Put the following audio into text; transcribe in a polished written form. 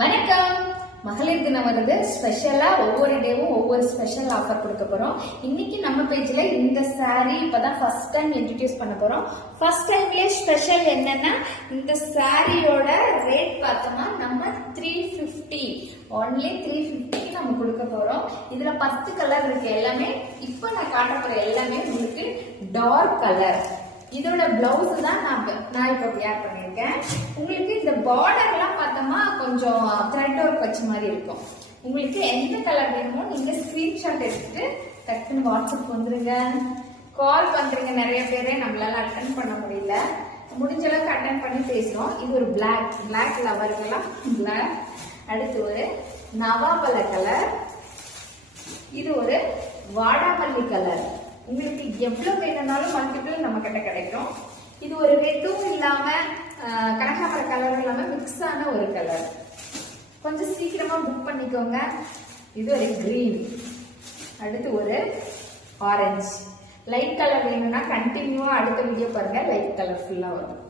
வணக்கம். மகளிர் தினம் வருது. ஸ்பெஷலா ஒவ்வொரு டேவும் ஒவ்வொரு ஸ்பெஷல் ஆஃபர் கொடுக்க போறோம். இன்னைக்கு நம்ம பேஜ்ல இந்த சாரி இப்பதான் ஃபர்ஸ்ட் டைம் இன்ட்ரோடியூஸ் பண்ண போறோம். ஃபர்ஸ்ட் டைம்லயே ஸ்பெஷல் என்னன்னா, இந்த சாரியோட ரேட் பார்த்தோம்னா நம்ம 350 ஒன்லி 350 நம்ம கொடுக்க போறோம். இதுல 10 கலர் இருக்கு. எல்லாமே இப்ப நான் காட்ட போற எல்லாமே உங்களுக்கு டார்க் கலர். இதோட பிளவுஸ் தான் நான் இப்போ வியர் பண்ணிருக்கேன். உங்களுக்கு இந்த பார்டர் எல்லாம் பார்த்தோமா கொஞ்சம் த்ரெட் ஒர்க் வச்ச மாதிரி இருக்கும். உங்களுக்கு எந்த கலர் வேணுமோ நீங்க ஸ்கிரீன்ஷாட் எடுத்துட்டு டக்குன்னு வாட்ஸ்அப் வந்துருங்க. கால் பண்றீங்க நிறைய பேரை, நம்மளால அட்டன் பண்ண முடியல. முடிஞ்ச அளவுக்கு அட்டன் பண்ணி பேசுறோம். இது ஒரு பிளாக் லவர்கள்லாம் பிளாக். அடுத்து ஒரு நவாபல கலர். இது ஒரு வாடாமல்லி கலர். உங்களுக்கு எவ்வளவு வேணும்னாலும் மல்டிபிள் நம்ம கிட்ட கிடைக்கும். இது ஒரு ரெட்டும் இல்லாம கனகாமர கலர் இல்லாம மிக்ஸ் ஆன ஒரு கலர். கொஞ்சம் சீக்கிரமா புக் பண்ணிக்கோங்க. இது ஒரு கிரீன். அடுத்து ஒரு ஆரஞ்சு. லைட் கலர் வேணும்னா கண்டினியூவா அடுத்த வீடியோ பாருங்க. லைட் கலர் ஃபுல்லா வரும்.